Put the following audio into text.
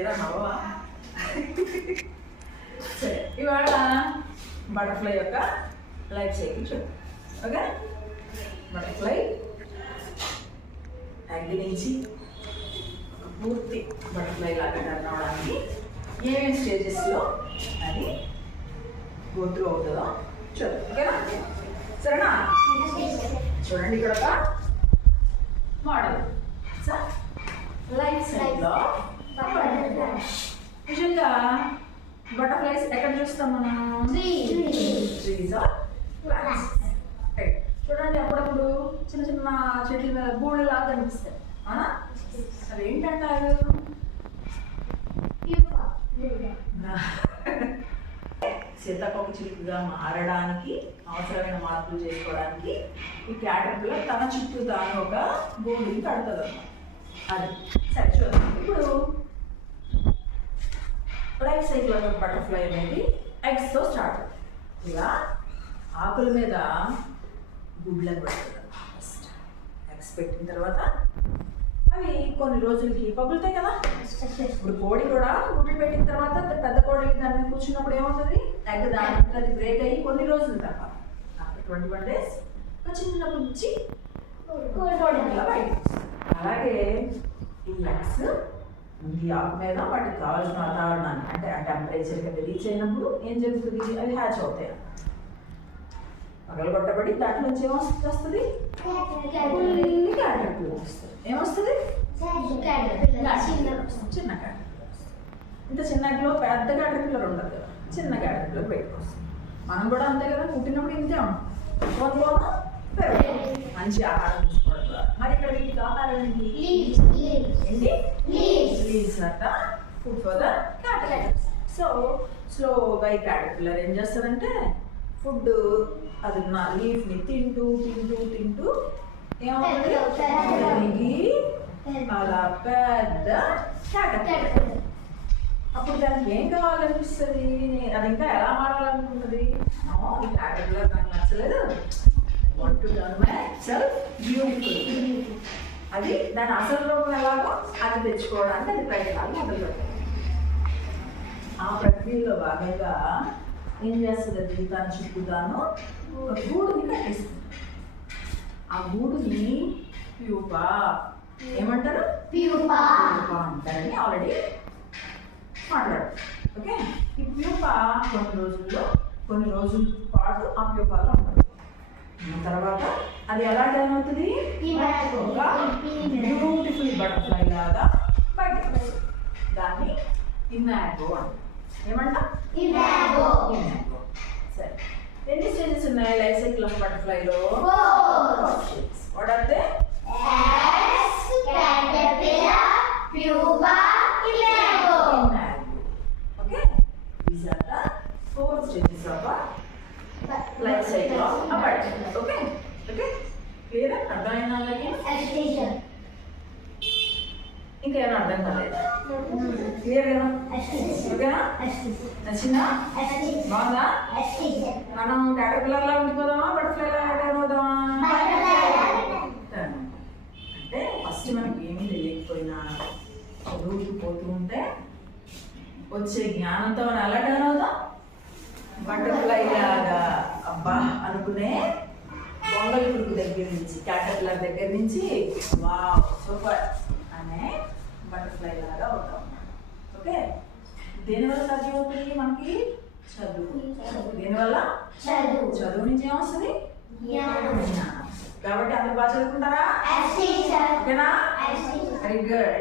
ఏదో నవ్వా? సరే, ఇవాళ బటర్ఫ్లై యొక్క లైఫ్ సైకిల్ చూద్దాం. ఓకే, బటర్ఫ్లై ఎగ్ నుంచి పూర్తి బటర్ఫ్లై లాగా టర్న్ అవడానికి ఏమేమి స్టేజెస్లో అది గో త్రూ అవుతుందో చూద్దాం. ఓకేనా? సరేనా? చూడండి, ఇక్కడ ఒక మోడల్ లైఫ్ సైకిల్లో నిజంగా బటర్ఫ్లైస్ ఎక్కడ చూస్తాం మనం? Trees or plants. చూడండి, అప్పుడప్పుడు చిన్న చిన్న చెట్ల మీద గూళ్ళు లాగా కనిపిస్తాయి. అవునా? అవి ఏంటంటారు? సీతాకోక చిలుకగా మారడానికి అవసరమైన మార్పులు చేసుకోవడానికి ఈ క్యాటర్పిల్లర్ తన చుట్టూ తాను ఒక గూడుని కడుతుంది అన్నమాట. అది సరే చూద్దాం. ఇప్పుడు లైఫ్ సైకిల్ ఆఫ్ బటర్ఫ్లై అనేది ఎగ్స్తో స్టార్ట్ అవుతుంది. ఇలా ఆకుల మీద గుడ్లను పెడుతుంది. ఫస్ట్ ఎగ్స్ పెట్టిన తర్వాత అవి కొన్ని రోజులకి పగులుతాయి కదా. ఇప్పుడు కోడి కూడా గుడ్లు పెట్టిన తర్వాత పెద్ద కోడి దాని మీద కూర్చున్నప్పుడు ఏమవుతుంది? ఎగ్ దాని అది బ్రేక్ అయ్యి కొన్ని రోజుల తర్వాత ఆఫ్టర్ 21 days ఒక చిన్న బుజ్జి కోడి పిల్ల బయటకు వస్తుంది. అలాగే ఈ ఎగ్స్ ఈ ఆకు మీద వాటికి కావాల్సిన వాతావరణాన్ని అంటే ఆ టెంపరేచర్కి అది రీచ్ అయినప్పుడు ఏం జరుగుతుంది? అవి హ్యాచ్ అవుతాయి. పగలు కొట్టబడి దాంట్లో నుంచి ఏమొస్తుంది? క్యాటర్పిల్లర్ వస్తుంది. ఏమొస్తుంది? చిన్న క్యాటర్పిల్లర్. ఇంత చిన్న ఎగ్లో పెద్ద క్యాటర్పిల్లర్ ఉండదు కదా, చిన్న క్యాటర్పిల్లర్ బయటకు వస్తుంది. మనం కూడా అంతే కదా, పుట్టినప్పుడు ఇంతే ఉంటాం. మంచి ఆహారం తీసుకోవడం ద్వారా. మరి ఇక్కడ వీటికి ఆహారం ఏంటి? లీవ్స్ అట food for the caterpillars. So స్లోగా ఈ క్యాటర్పిల్లర్ ఏం చేస్తుందంటే ఫుడ్ అది ఉన్న లీఫ్ని తింటూ తింటూ తింటూ ఏమవుతుంది? అలా పెద్ద క్యాటర్పిల్లర్. అప్పుడు దానికి ఏం కావాలనిపిస్తుంది? అది ఇంకా ఎలా మారాలనుకుంటుంది? ఈ క్యాటర్పిల్లర్ నాకు నచ్చలేదు, want to turn myself beautiful. అది దాని అసలు రూపం ఎలాగో అది తెచ్చుకోవడానికి అది ప్రయత్నాలు మొదలుపెట్టాలి. ఆ ప్రక్రియలో భాగంగా ఏం చేస్తుంది? అది తన చుట్టూ తాను ఒక గూడుని కట్టేస్తుంది. ఆ గూడుని ప్యూపా ఏమంటారు? ప్యూపా అంటారని ఆల్రెడీ మాట్లాడారు. ఓకే, ఈ ప్యూపా కొన్ని రోజుల పాటు ఆ ప్యూపాలో ఉంటుంది. తర్వాత అది ఎలా టర్న్ అవుతుంది? ఒక బ్యూటిఫుల్ బటర్ఫ్లై లాగా బయటకు వస్తుంది. దాన్ని ఇమాగో అంటారు. ఏమంటా? ఇమాగో. సరే, ఎన్ని స్టేజెస్ ఉన్నాయి లైఫ్ సైకిల్ ఆఫ్ బటర్ఫ్లైలో? 4 stages. What are they? caterpillar, pupa, imago. Okay, these are the 4 stages of a life cycle of a butterfly. Okay, clear? అర్థమైందా అందరికీ? ఇంకేమైనా అర్థం కాలేదా? క్లియర్ కదా? ఓకేనా? నచ్చిందా? బాగుందా? మనం క్యాటర్పిల్లర్ లా ఉండిపోదామా, బటర్ఫ్లై లా టర్న్ అవుదామా? అంటే ఫస్ట్ మనకి ఏమీ తెలియకపోయినా చదువుకు పోతూ ఉంటే వచ్చే జ్ఞానంతో మనం ఎలా టర్న్ అవుతాం? బటర్ఫ్లై లాగా అబ్బా అనుకునే గొంగళి పురుగు దగ్గర నుంచి, క్యాటర్పిల్లర్ దగ్గర నుంచి వావ్ సూపర్ అనే బటర్ఫ్లై లాగా అవుతాం. ఓకే, దేనివల్ల సాధ్యం అవుతుంది మనకి? చదువు. దేనివల్ల? చదువు నుంచి ఏమొస్తుంది? కాబట్టి అందరు బాగా చదువుకుంటారా? ఓకేనా? Very good.